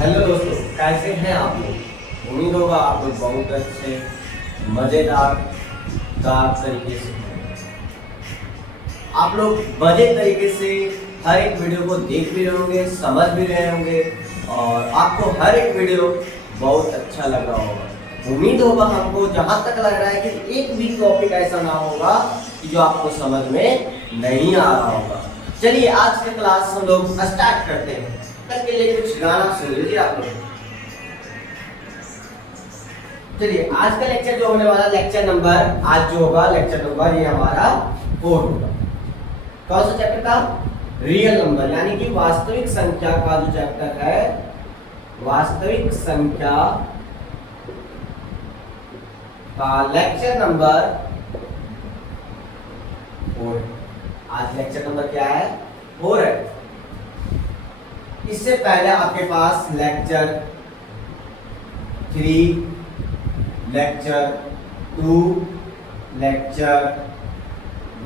Hello दोस्तों, कैसे हैं आप लोग। उम्मीद होगा आप लोग बहुत अच्छे मज़ेदार तरीके से आप लोग मजे तरीके से हर एक वीडियो को देख भी रहे होंगे, समझ भी रहे होंगे और आपको हर एक वीडियो बहुत अच्छा लग रहा होगा। उम्मीद होगा हमको जहाँ तक लग रहा है कि एक भी टॉपिक ऐसा ना होगा कि जो आपको समझ में नहीं आ रहा होगा। चलिए आज का क्लास हम लोग स्टार्ट करते हैं। कल के लिए कुछ गाना सुन लीजिए आप लोग। चलिए आज का लेक्चर जो होने वाला लेक्चर नंबर आज जो होगा लेक्चर नंबर ये हमारा 4 होगा। कौन सा चैप्टर का? रियल नंबर यानी कि वास्तविक संख्या का जो चैप्टर है, वास्तविक संख्या का लेक्चर नंबर 4। आज लेक्चर नंबर क्या है? 4 है। इससे पहले आपके पास लेक्चर 3, लेक्चर 2, लेक्चर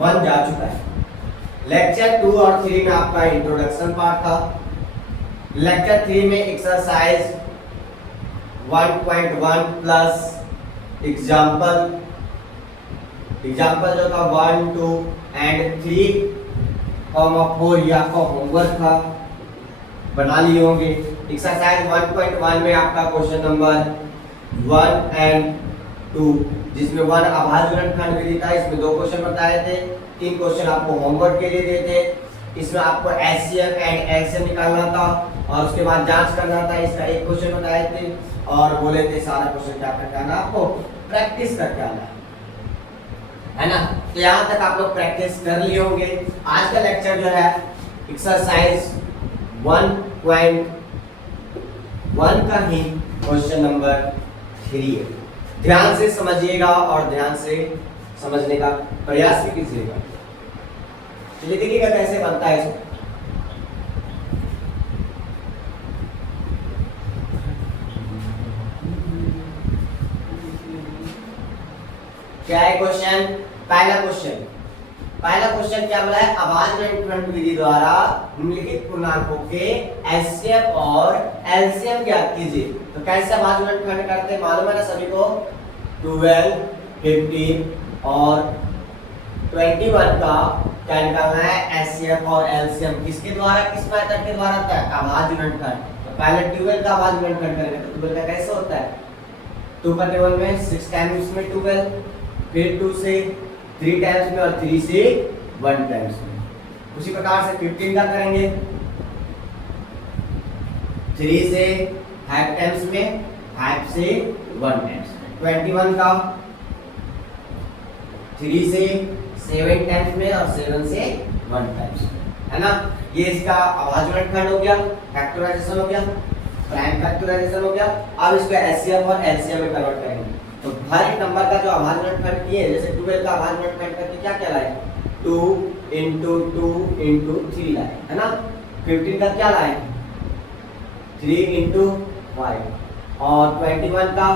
1 जा चुका है। लेक्चर 2 और 3 में आपका इंट्रोडक्शन पार्ट था। लेक्चर 3 में एक्सरसाइज 1.1 प्लस एग्जाम्पल जो था 1, 2 एंड 3, 4 ये आपका होमवर्क था, बना लिए होंगे। एक्सरसाइज 1.1 में आपका क्वेश्चन नंबर 1 एंड 2 जिसमें 1 अभाज्य गुणनखंड विधि था, इसमें 2 क्वेश्चन बताए थे, 3 क्वेश्चन आपको होमवर्क के लिए दिए थे। इसमें आपको एचसीएफ एंड एलसीएम निकालना था और उसके बाद जांच करना था। इसका 1 क्वेश्चन बताए थे और बोले थे सारा क्वेश्चन क्या करके आना, आपको प्रैक्टिस करके आना है ना। तो यहाँ तक आप लोग प्रैक्टिस कर लिए होंगे। आज का लेक्चर जो है एक्सरसाइज 1.1 का ही क्वेश्चन नंबर 3 है। ध्यान से समझिएगा और ध्यान से समझने का प्रयास भी कीजिएगा। चलिए देखिएगा कैसे बनता है इसको। क्या है क्वेश्चन? पहला क्वेश्चन क्या बोला है? अभाज्य गुणनखंड विधि द्वारा निम्नलिखित पूर्णांकों के एचसीएफ और एलसीएम ज्ञात कीजिए। तो कैसे अभाज्य गुणनखंड करते हैं मालूम है ना सभी को? 12, 15 और 21 का क्या निकालना है? एचसीएफ और एलसीएम किसके द्वारा, किस मेथड के द्वारा होता है? अभाज्य गुणनखंड। तो पहले 12 का अभाज्य गुणनखंड करेंगे तो 12 का कैसे होता है? 2 का टेबल में 6 टाइम्स में 12, फिर 2 से 3 टाइम्स में और 3 से 1 टाइम्स में। उसी प्रकार से 15 का करेंगे 3 से 5 टाइम्स में, 5 से 1 टाइम्स में। 21 का 3 से 7 टाइम्स में और 7 से 1 टाइम्स में, है ना। ये इसका अभाज्य गुणनखंड हो गया, फैक्टराइजेशन हो गया, प्राइम फैक्टराइजेशन हो गया। अब इसको एचसीएफ और एलसीएम में कन्वर्ट करेंगे। तो हर एक नंबर का जो अभाज्य गुणनखंड किए, जैसे 12 का अभाज्य गुणनखंड करके क्या क्या लाए? 2 into 2 into 3 लाए, है ना। 15 का क्या लाए? 3 into 5 और 21 का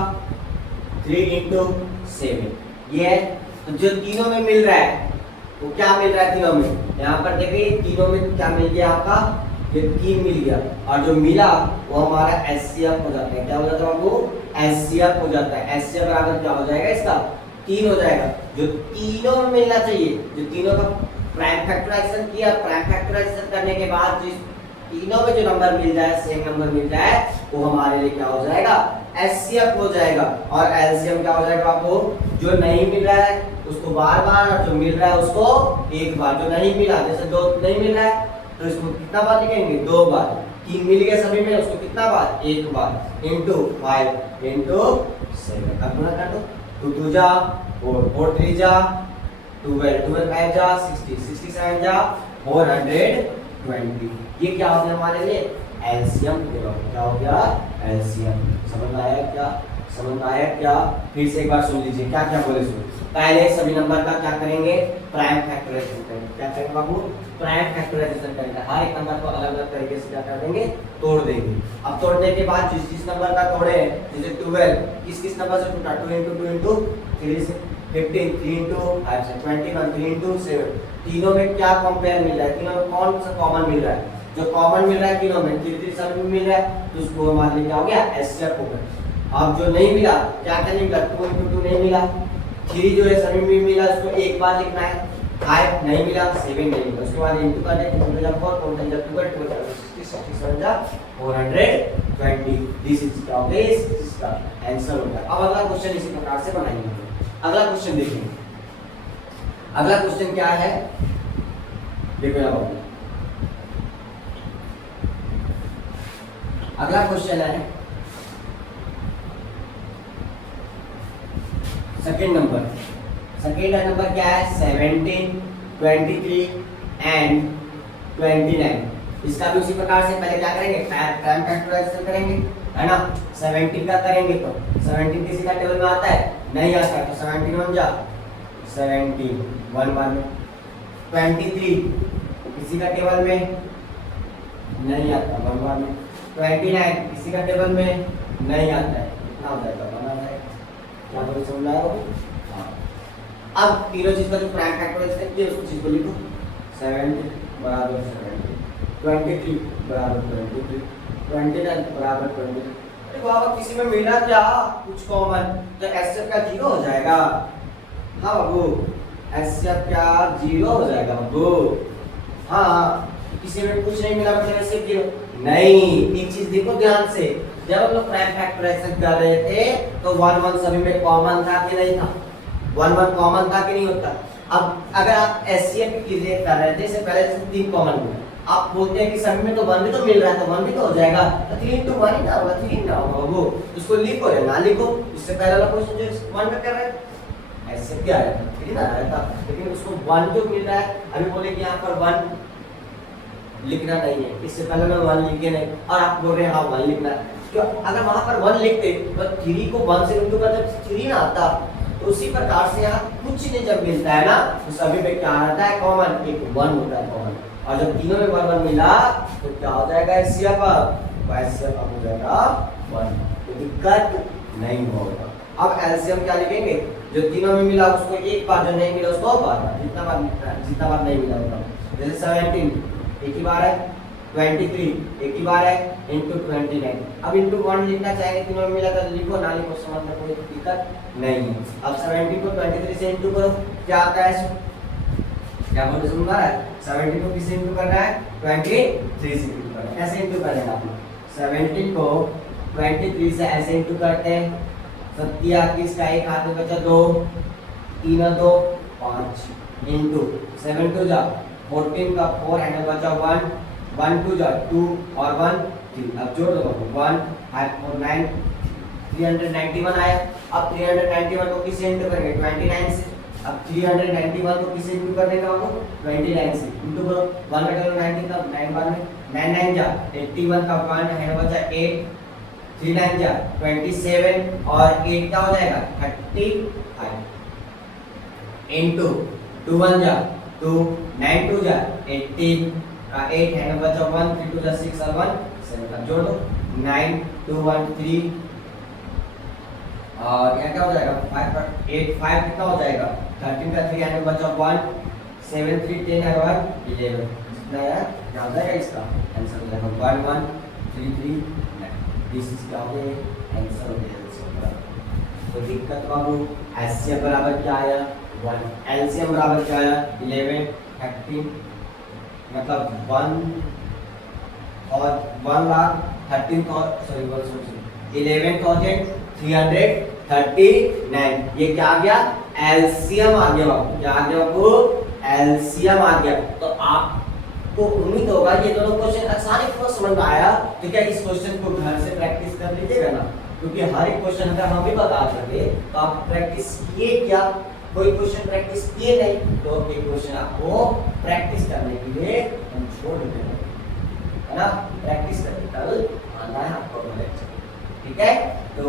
3 into 7। ये है। तो जो तीनों में मिल रहा है वो क्या मिल रहा है तीनों में? यहाँ पर देखिए तीनों में क्या मिल गया आपका? ये 3 मिल गया और जो मिला वो हमारा एचसीएफ हो जाता है। क्या हो जाता है वो? एचसीएफ हो जाता है। एचसीएफ बराबर क्या हो जाएगा इसका? 3 हो जाएगा। जो तीनों में मिलना चाहिए, जो तीनों का प्राइम फैक्टराइजेशन किया, प्राइम फैक्टराइजेशन करने के बाद जिस तीनों में जो नंबर मिल जाए, सेम नंबर मिल जाए, वो हमारे लिए क्या हो जाएगा? एचसीएफ हो जाएगा। और एलसीएम क्या हो जाएगा आपको? जो नहीं मिल रहा है उसको बार बार और जो मिल रहा है उसको एक बार। जो नहीं मिला, जैसे 2 नहीं मिल रहा है तो इसको कितना बार लिखेंगे? 2 बार। 3 मिल गए सभी में, उसको कितना बार? 1 बार। इंटू 5 इंटू 7 अब गुणा कर दो। 2 2 जा 4, 4 3 जा 12, 12 5 जा 60, 67 जा 420। ये क्या हो गया हमारे लिए? एलसीएम। क्या हो गया? एलसीएम। समझ में आया क्या? समझ में आया क्या? फिर से एक बार सुन लीजिए क्या क्या बोले। सुन, पहले सभी नंबर का क्या करेंगे? प्राइम फैक्टराइजेशन करेंगे। क्या करेंगे बाबू? प्राइम फैक्टराइजेशन करेंगे। हर एक नंबर को अलग अलग तरीके से क्या कर देंगे? तोड़ देंगे। अब तोड़ने के बाद जिस नंबर का तोड़े, जैसे 12 किस नंबर से टूटा? 2 into 2 into 3 से 15, 3 into 5 से 21, 3 into 7। तीनों में क्या कंपेयर मिल रहा है? तीनों में कौन सा कॉमन मिल रहा है? जो कॉमन मिल रहा है तीनों में, 3 3 सभी में मिल रहा है, तो उसको मान लीजिए क्या हो गया, एचसीएफ हो गया। अब जो नहीं मिला क्या करेंगे, 2 × 2 नहीं मिला, 3 जो है सभी में मिला, उसको एक बार लिखना है, 5 नहीं मिला, 7 नहीं मिला, उसके बाद इनटू कर देंगे, 2 जब 4 4 जब 2 2 67 जा 420। दिस इज का बेस, इसका आंसर होगा। अब अगला क्वेश्चन इसी प्रकार से बनाएंगे। अगला क्वेश्चन देखिए, अगला क्वेश्चन क्या है, देखो यहाँ पर अगला क्वेश्चन है सेकंड नंबर क्या है, 17 23 एंड 29। इसका भी उसी प्रकार से पहले क्या करेंगे, प्राइम फैक्टराइजेशन करेंगे, है ना। 17 का करेंगे तो 17 किसी का टेबल में आता है, नहीं आता है, तो 17 1 जा 17 1 बार में। 23 किसी का टेबल में नहीं आता, 1 बार में। 29 किसी का टेबल में नहीं आता है, कितना हो जाएगा, 1 आ जाएगा। क्या बोले, समझ में आया हो? हाँ। अब तीनों चीज का जो प्राइम फैक्टराइजेशन किया उसको चीज को लिखो, 70 बराबर 70, 23 बराबर 23, 29 बराबर 23। अरे बाबा किसी में मिला क्या कुछ कॉमन, तो एचसीएफ का 0 हो जाएगा। हाँ बाबू, एचसीएफ क्या 0 हो जाएगा बाबू। हाँ, किसी में कुछ नहीं मिला मतलब ऐसे 0 नहीं। एक चीज देखो ध्यान से, जब हम लोग प्राइम फैक्टराइजेशन कर रहे थे तो 1 1 सभी में कॉमन था कि नहीं था, 1 1 कॉमन था कि नहीं होता। अब अगर आप एचसीएफ की लिए कर रहे थे, इससे पहले से 3 कॉमन मिला, आप बोलते हैं कि सभी में तो 1 भी तो मिल रहा है, तो 1 भी तो हो जाएगा, तो 3 × 1 ही ना होगा, 3 ना होगा वो, उसको लिखो या ना लिखो। इससे पहले वाला क्वेश्चन जो 1 में कर रहे थे ऐसे क्या है, 3 ना आया था, लेकिन उसको 1 जो मिल रहा है। अभी बोले कि यहाँ पर 1 लिखना नहीं है, इससे पहले मैं 1 लिखे नहीं, और आप बोल रहे हैं हाँ 1 लिखना है। क्यों, अगर वहां पर 1 लिखते तो 3 को 1 से इंटू करते 3 ना आता। तो उसी प्रकार से यहाँ कुछ नहीं जब मिलता है ना, तो सभी में क्या आता है कॉमन, एक 1 होता है कॉमन, और जब तीनों में 1 1 मिला तो क्या हो जाएगा, एचसीएफ हो जाएगा 1, तो दिक्कत नहीं होगा। अब एलसीएम क्या लिखेंगे, जो तीनों में मिला उसको एक बार, जो नहीं मिला उसको बार बार, जितना बार नहीं मिला उतना। जैसे 17 एक ही बार है, 23 एक ही बार है, इंटू 29। अब इंटू 1 लिखना चाहेंगे, तीनों में मिला तो लिखो, ना लिखो समझ में कोई दिक्कत नहीं है। अब 17 को 23 से इंटू करो, क्या आता है, क्या बोलते समझ में आ रहा है। 17 को किससे इंटू करना है, 23 से इंटू करना है। कैसे इंटू करेंगे आप लोग, 17 को 23 से ऐसे इंटू करते हैं, 7 किसका एक हाथ में बचा 2, 3 2 5 इंटू 7 2 जा 14 का 4 एंड बचा 1 1 2 जा 2 और 1 3। अब जोड़ दो 1 5 4 9 391 आया। अब 391 को किससे इंटू करेंगे, 29 से। अब 391 को किससे इंटू कर देगा, 29 से इंटू करो, 1 का 19 का 9 बार में 9 9 जा 81 का 1 है बचा 8, 3 9 जा 27 और 8 क्या हो जाएगा 35 इंटू 2 1 जा 2 9 2 जा 18 का 8 है बचा 1 3 2 जा 6 और 1 7। अब जोड़ दो 9 2 1 3 और यहाँ क्या हो जाएगा 5 पर 8 5 कितना हो जाएगा 13 का 3 है बचा 1 7 3 10 है 1 11 जितना है क्या हो जाएगा, इसका आंसर हो जाएगा 1 1 3 3 9। दिस इज क्या हो गया आंसर हो गया। तो दिक्कत बाबू एचसीएफ बराबर क्या आया 1, एलसीएम बराबर क्या आया 11 13 मतलब 1 और 1 लाख 11,339। ये क्या आ गया एलसीएम आ गया बाबू, क्या आ गया बाबू एलसीएम आ गया। तो आपको उम्मीद होगा ये दोनों क्वेश्चन आसानी से समझ में आया। तो क्या इस क्वेश्चन को घर से प्रैक्टिस कर लीजिएगा ना, क्योंकि हर एक क्वेश्चन अगर हम भी बता सके तो आप प्रैक्टिस किए क्या, कोई क्वेश्चन प्रैक्टिस किए नहीं तो एक क्वेश्चन आपको प्रैक्टिस करने के लिए हम छोड़ देते हैं, है ना। प्रैक्टिस करके कल आना है आपको लेक्चर, ठीक है। तो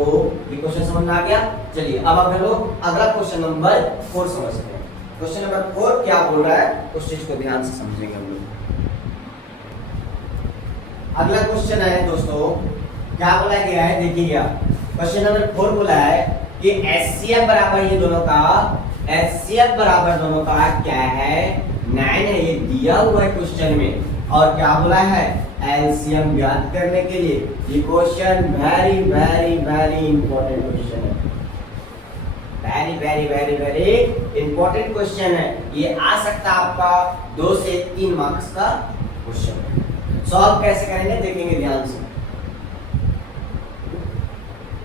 ये क्वेश्चन समझ में आ गया। चलिए अब हम लोग अगला क्वेश्चन नंबर 4 समझते हैं। क्वेश्चन नंबर 4 क्या बोल रहा है उस चीज को ध्यान से समझेंगे हम लोग। अगला क्वेश्चन है दोस्तों, क्या बोला गया है देखिएगा। क्वेश्चन नंबर 4 बोला है कि एचसीएफ बराबर ये दोनों का, एचसीएफ बराबर दोनों का क्या है 9 है, ये दिया हुआ है क्वेश्चन में। और क्या बोला है, एलसीएम ज्ञात करने के लिए। ये question very very very important question है, very very very very important question है। ये आ सकता है आपका 2 से 3 मार्क्स का क्वेश्चन। सॉल्व कैसे करेंगे देखेंगे ध्यान से।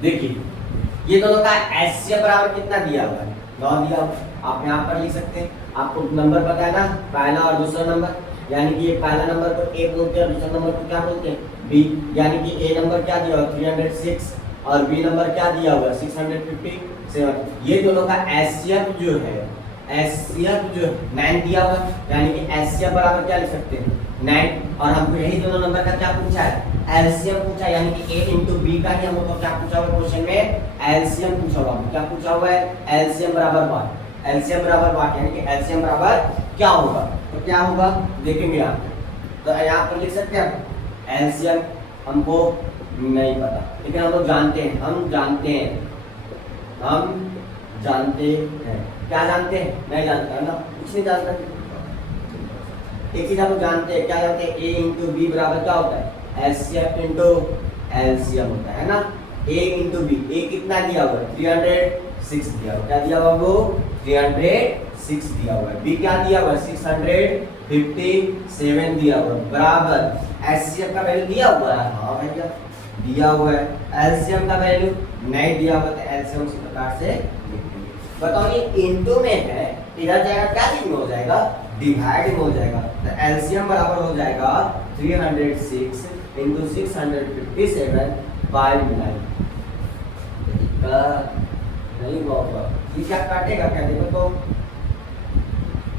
देखिए ये दोनों का एचसीएफ बराबर कितना दिया हुआ है, 9 दिया हुआ है। आप यहाँ पर लिख सकते हैं, आपको नंबर पता है ना, पहला और दूसरा नंबर, यानी कि ये पहला नंबर को ए बोलते हैं और दूसरा नंबर को क्या बोलते हैं, बी। यानी कि ए नंबर क्या दिया हुआ है 306 और बी नंबर क्या दिया हुआ है 657। ये दोनों का एचसीएफ जो है, एचसीएफ जो 9 दिया हुआ है, यानी कि एचसीएफ बराबर क्या लिख सकते हैं 9। और हमको यही दोनों नंबर का क्या पूछा है, एलसीएम पूछा, यानी कि a इंटू बी का ही हमको क्या पूछा हुआ क्वेश्चन में, एलसीएम पूछा हुआ। क्या पूछा हुआ है, एलसीएम बराबर वाट, एलसीएम बराबर वाट, यानी कि एलसीएम बराबर क्या होगा, तो क्या होगा देखेंगे यहाँ पे। तो यहाँ पर लिख सकते हैं एलसीएम हमको नहीं पता, लेकिन हम लोग जानते हैं, हम जानते हैं क्या जानते हैं, नहीं जानते है ना, कुछ नहीं जानते। एक चीज हम लोग जानते हैं, क्या जानते हैं, a इंटू बी बराबर क्या होता है, एचसीएफ इंटू एलसीएम होता है ना। a इंटू बी, a कितना दिया हुआ है 306 दिया हुआ है, क्या दिया हुआ है वो 306 दिया हुआ है। b क्या दिया हुआ है 657 दिया हुआ है, बराबर एचसीएफ का वैल्यू दिया हुआ है, हाँ भैया दिया हुआ है। एलसीएम का वैल्यू नहीं दिया हुआ, तो एलसीएम इस प्रकार से बताओ। ये इंटू में है, इधर जाएगा क्या चीज में हो जाएगा, डिवाइड में हो जाएगा। तो एलसीएम बराबर हो जाएगा 306 इंटू 657 बाई 9। नहीं होगा, ये क्या काटेगा, क्या देखो तो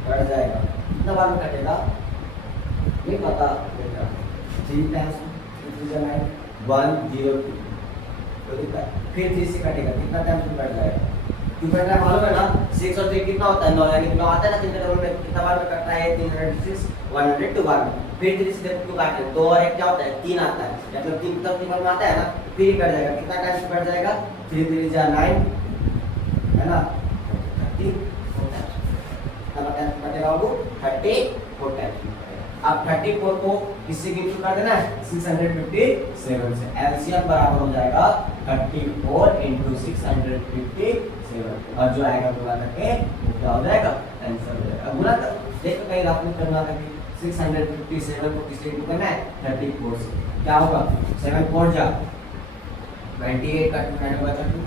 कट जाएगा, कितना बार में कटेगा नहीं पता, 3 टाइम्स 102, फिर 3 से कटेगा, कितना टाइम से कट जाएगा, क्यों कट रहा है मालूम है ना, 6 और 3 कितना होता है 9, यानी कि 9 आता है ना 3 के डबल में, कितना बार में कटता है 306 102 बार में। फिर 3 से क्यों काटते हैं, 2 और 1 क्या होता है 3 आता है, मतलब 3 तब 3 बार में आता है ना, फिर कट जाएगा, कितना टाइम से कट जाएगा 3 3 जा 9 है ना, 34 टाइम कटेगा वो 34 टाइम। अब 34 को किससे गिनती कर देना है 657 से, एलसीएम बराबर हो जाएगा 34 इंटू 657 और जो आएगा गुणा करके वो क्या हो जाएगा आंसर हो जाएगा। गुणा कर देखो कहीं आपने करना करके 657 को किससे इंटू करना है 34 से, क्या होगा 7 4 जा 28 का 2 है बचा 2,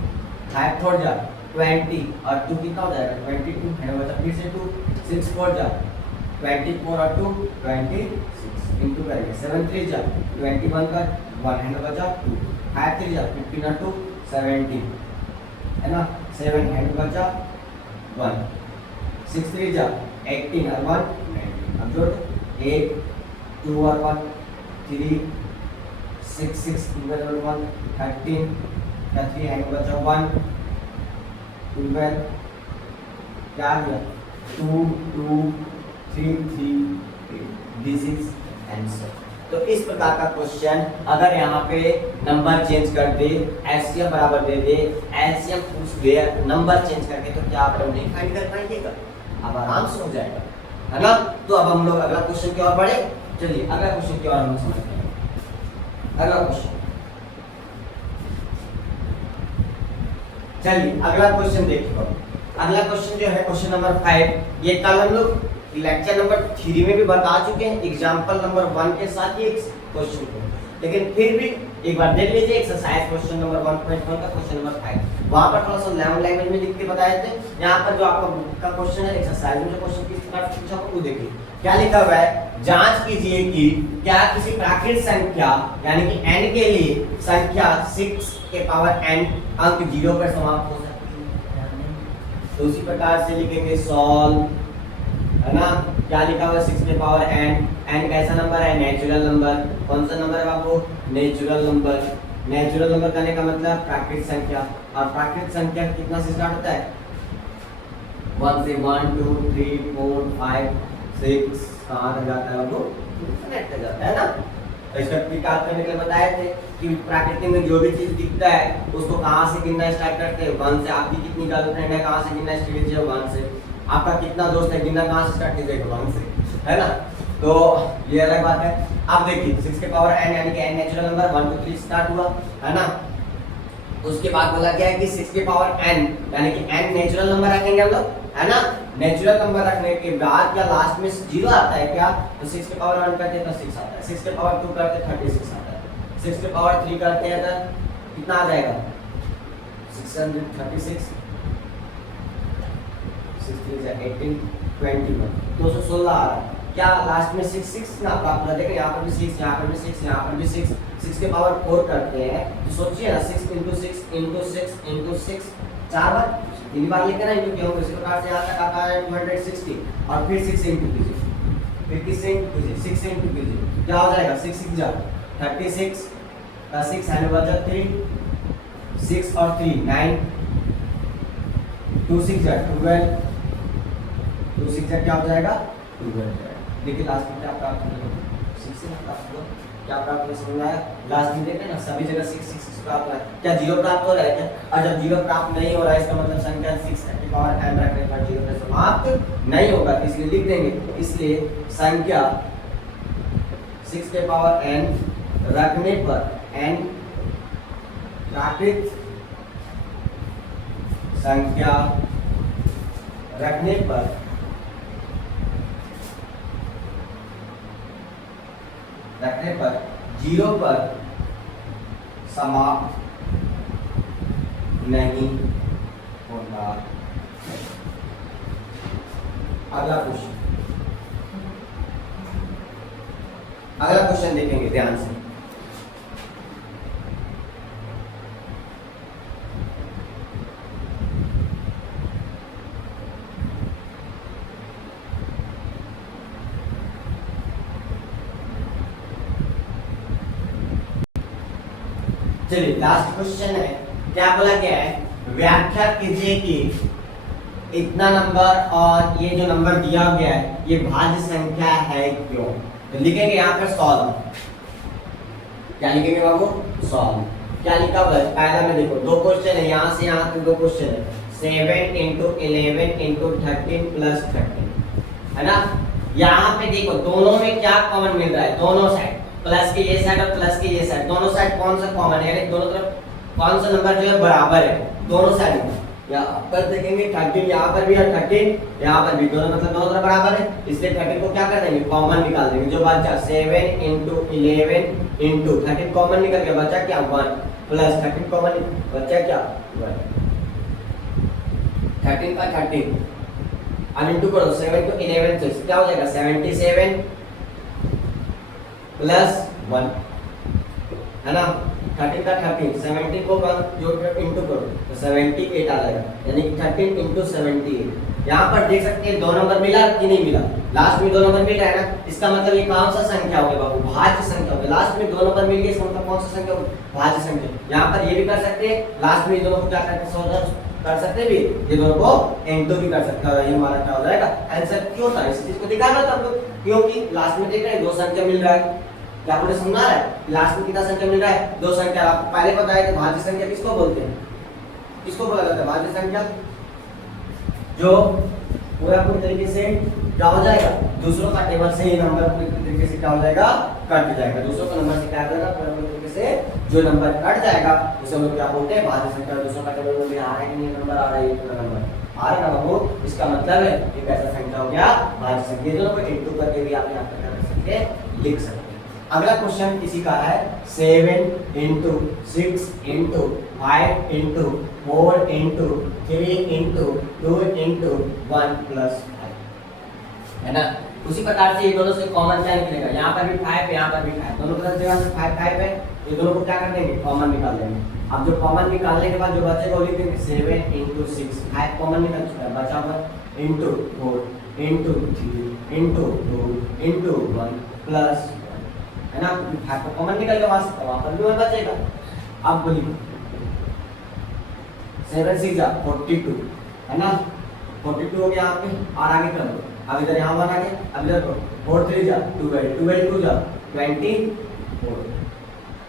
5 4 जा 20 और 2 कितना हो जाएगा 22 है बचा फिर से 2, 6 4 जा 24 और 2 26 इंटू करेंगे, 7 3 जा 21 का 1 है बचा 2, 5 3 जा 15 और 2 17 है ना, 7 है बचा 1, 6 3 जा 18 और 1 19। अब जोड़ 8 2 और 1 3 6 6 2 और 1 13 का 3 है बचा 1 12 क्या गया 2 2 3 3 दिस इज आंसर। तो इस प्रकार का क्वेश्चन अगर यहाँ पे नंबर चेंज कर दे, एलसीएम बराबर दे दे, एलसीएम पूछ दे, नंबर चेंज करके, तो क्या आप नहीं फाइंड कर पाएंगे, अब आराम से हो जाएगा है ना। तो अब हम लोग अगला क्वेश्चन की ओर बढ़े, चलिए अगला क्वेश्चन की ओर हम समझते हैं। अगला क्वेश्चन, चलिए अगला क्वेश्चन देखिए। अगला क्वेश्चन जो है क्वेश्चन नंबर 5, ये कल हम लोग लेक्चर नंबर 3 में भी बता चुके हैं, एग्जांपल नंबर 1 के साथ ही एक क्वेश्चन को, लेकिन फिर भी एक बार देख लीजिए एक्सरसाइज क्वेश्चन नंबर 1.1 का क्वेश्चन नंबर 5। वहां पर थोड़ा सा लेमन लैंग्वेज में लिख के बताए थे, यहाँ पर जो आपका बुक का क्वेश्चन है एक्सरसाइज में जो क्वेश्चन किस प्रकार से पूछा वो देखिए क्या लिखा हुआ है। जांच कीजिए कि क्या किसी प्राकृत संख्या यानी कि n के लिए संख्या 6 के पावर n अंक 0 पर समाप्त हो सकती है। तो उसी प्रकार से लिखेंगे सॉल्व, है ना। क्या लिखा हुआ है 6 के पावर n, n कैसा नंबर है नेचुरल नंबर, कौन सा नंबर है बाबू नेचुरल नंबर। नेचुरल नंबर कहने का मतलब प्राकृत संख्या, और प्राकृत संख्या कितना से स्टार्ट होता है 1 से 1 2 3 4 5 6 कहाँ तक जाता है बाबू इंफिनिट तक जाता है ना। तो इसका प्रकार करने के लिए बताए थे कि प्रकृति में जो भी चीज दिखता है उसको कहाँ से गिनना स्टार्ट करते हैं 1 से। आपकी कितनी गर्लफ्रेंड है कहाँ से गिनना स्टार्ट कीजिए 1 से, आपका कितना दोस्त है गिनना कहाँ से स्टार्ट कीजिएगा 1 से, है ना। तो ये अलग बात है। अब देखिए 6 के पावर n यानी कि n नेचुरल नंबर 1 2 3 स्टार्ट हुआ है ना। उसके बाद बोला क्या है कि 6 के पावर n यानी कि n नेचुरल नंबर रखेंगे हम लोग, है ना। नेचुरल नंबर रखने के बाद क्या लास्ट में 0 आता है क्या, तो 6 के पावर 1 करते हैं तो 6 आता है, 6 के पावर 2 करते हैं 36 आता है, 6 के पावर 3 करते हैं तो कितना आ जाएगा 636, 18 21 216 आ रहा है। क्या लास्ट में 6 6 ना प्राप्त होता है। देखिए यहाँ पर भी 6, यहाँ पर भी 6, यहाँ पर भी 6, 6 के पावर 4 करते हैं तो सोचिए ना 6 × 6 × 6 × 6 4 बार 3 बार लिखे ना इंटू क्यों, इसी प्रकार से यहाँ तक आता है 260 और फिर 6 इंटू कीजिए, फिर किससे इंटू कीजिए 6 इंटू कीजिए, क्या हो जाएगा 6 6 जा 36 का 6 एंड बचा 3 6 और 3 9 2 6 जा 12 2 6 जा क्या हो जाएगा 12। देखिए लास्ट में क्या प्राप्त होगा 6 से प्राप्त हुआ, क्या प्राप्त हुआ समझ आया। लास्ट में देखें ना सभी जगह 6 6 6 प्राप्त हुआ है, क्या 0 प्राप्त हो रहा है क्या, और जब 0 प्राप्त नहीं हो रहा है इसका मतलब संख्या 6 की पावर n रखने पर 0 पे समाप्त नहीं होगा, इसलिए लिख देंगे। इसलिए संख्या 6 के पावर n रखने पर n प्राकृत संख्या रखने पर रखने पर 0 पर समाप्त नहीं होता। अगला क्वेश्चन देखेंगे ध्यान से। चलिए लास्ट क्वेश्चन है, क्या बोला गया है व्याख्या कीजिए कि इतना नंबर और ये जो नंबर दिया गया है ये भाज्य संख्या है क्यों। तो लिखेंगे यहाँ पर सॉल्व, क्या लिखेंगे बाबू सॉल्व। क्या लिखा हुआ है पहला में देखो 2 क्वेश्चन है, यहाँ से यहाँ तक 2 क्वेश्चन है 7 × 11 × 13 + 13 है ना। यहाँ पे देखो दोनों में क्या कॉमन मिल रहा है, दोनों साइड प्लस के ये साइड और प्लस के ये साइड, दोनों साइड कौन सा कॉमन है, दोनों तरफ कौन सा नंबर जो है बराबर है दोनों साइड में। यहाँ पर देखेंगे 13 यहाँ पर भी और 13 यहाँ पर भी, दोनों मतलब दोनों तरफ बराबर है, इसलिए 13 को क्या कर देंगे कॉमन निकाल देंगे। जो बचा 7 × 11 × 13 कॉमन निकल गया, बचा क्या 1 प्लस 13 कॉमन बचा क्या 1, 13 का 13 अब इंटू करो 7 को 11 से क्या हो जाएगा 77 प्लस 1 है ना। 13 का 13 17 को जो इंटू करो तो 78 आ जाएगा, यानी कि 13 × 78। यहाँ पर देख सकते हैं 2 नंबर मिला कि नहीं मिला, लास्ट में 2 नंबर मिल रहा है ना, इसका मतलब ये कौन सा संख्या हो गया बाबू भाज्य संख्या हो गया। लास्ट में 2 नंबर मिल गए इसका मतलब कौन सा संख्या हो भाज्य संख्या। यहाँ पर ये भी कर सकते हैं, लास्ट में ये दोनों को क्या कर सकते भी, ये दोनों को इंटू भी कर सकते हैं, ये हमारा क्या हो जाएगा आंसर। क्यों था इस चीज को दिखाना था हम लोग, क्योंकि लास्ट में देख रहे हैं 2 संख्या मिल रहा है, क्या आपने समझा है लास्ट में कितना संख्या मिल रहा है 2 संख्या। आपको पहले पता है कि भाज्य संख्या किसको बोलते हैं, किसको बोला जाता है भाज्य संख्या, जो पूरा पूरी तरीके से क्या हो जाएगा दूसरों का टेबल से ही नंबर पूरी तरीके से क्या हो जाएगा कट जाएगा, दूसरों का नंबर से क्या हो जाएगा पूरा पूरी तरीके से जो नंबर कट जाएगा उसे हम लोग क्या बोलते हैं भाज्य संख्या। दूसरों का टेबल में आ रहा है कि नहीं नंबर आ रहा है, ये पूरा नंबर आ रहा है ना बाबू, इसका मतलब है एक ऐसा संख्या हो गया भाज्य संख्या, दोनों को इंटू करके भी आप यहाँ पर क्या कर सकते हैं लिख सकते हैं। अगला क्वेश्चन किसी का है 7 × 6 × 5 × 4 × 3 × 2 × 1 + 5 है ना। उसी प्रकार से ये दोनों से कॉमन क्या निकलेगा, यहाँ पर भी 5 है यहाँ पर भी 5, दोनों तरफ जगह से 5 5 है, ये दोनों को क्या कर देंगे कॉमन निकाल देंगे। अब जो कॉमन निकालने के बाद जो बचेगा वो लिख देंगे 7 × 6 5 कॉमन निकल चुका है, बचा हुआ × 4 × 3 × 2 × 1 + है ना, 5 को कॉमन निकल गया वहां पर भी 1 बचेगा। अब बोलिए 7 6 42 है ना, 42 हो गया यहाँ पे, और आगे करो अब इधर यहाँ 1 आ गया, अब इधर 4 3 12 12 2 24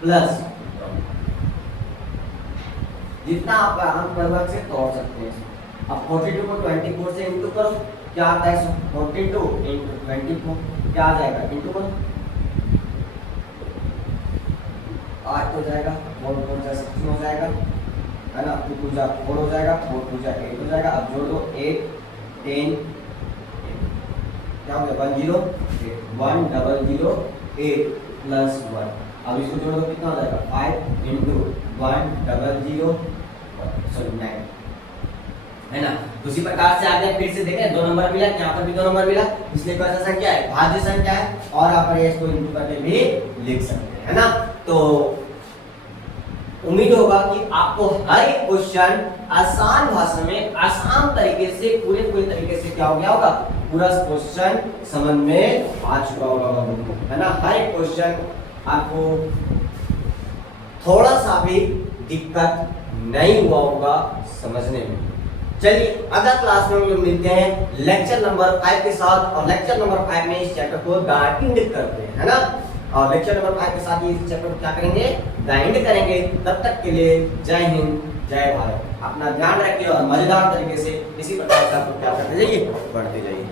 प्लस जितना आप आराम करवा से तोड़ सकते हैं। अब 42 को 24 से इंटू करो क्या आता है 42 × 24 क्या आ जाएगा इंटू 1, 8 हो जाएगा, 4 4 जा 16 हो जाएगा, है ना, 2 2 जा 4 हो जाएगा, 4 2 जा 8 हो जाएगा। अब जोड़ दो 8 10 क्या हो गया 108 प्लस 1। अब इसको जोड़ दो कितना हो जाएगा 5 इंटू 100 सॉरी 9, है ना। उसी प्रकार से आपने फिर से देखें 2 नंबर मिला, यहाँ पर भी 2 नंबर मिला, इसलिए कौन सा संख्या है भाज्य संख्या है, और आप इसको इंटू करके भी लिख सकते हैं, है ना। तो उम्मीद होगा कि आपको हर एक क्वेश्चन आसान भाषा में आसान तरीके से पूरे तरीके से क्या हो गया होगा, पूरा क्वेश्चन समझ में आ चुका होगा, है ना। हर एक क्वेश्चन आपको थोड़ा सा भी दिक्कत नहीं हुआ होगा समझने में। चलिए अगला क्लास में हम लोग मिलते हैं लेक्चर नंबर 5 के साथ, और लेक्चर नंबर 5 में इस चैप्टर को गाइड करते हैं, है ना। और लेक्चर नंबर 5 के साथ ही इस चैप्टर को क्या करेंगे, गाइड करेंगे। तब तक के लिए जय हिंद जय भारत। अपना ध्यान रखिए और मजेदार तरीके से इसी प्रकार से आपको क्या करते जाइए, बढ़ते जाइए।